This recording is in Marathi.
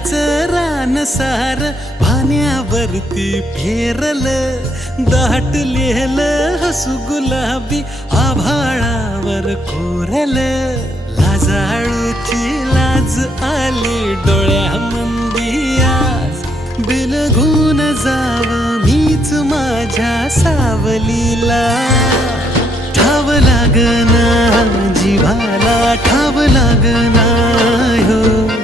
फुलाच रान सार पाण्यावरती फेरल, दाटलेलं हसू गुलाबी आभाळावर कोरल. लाजाळूची लाज आली डोळ्यामंदी आज, बिलगून जाव मीच माझ्या सावलीला. ठाव लागना जिव्हाला ठाव लागना हो.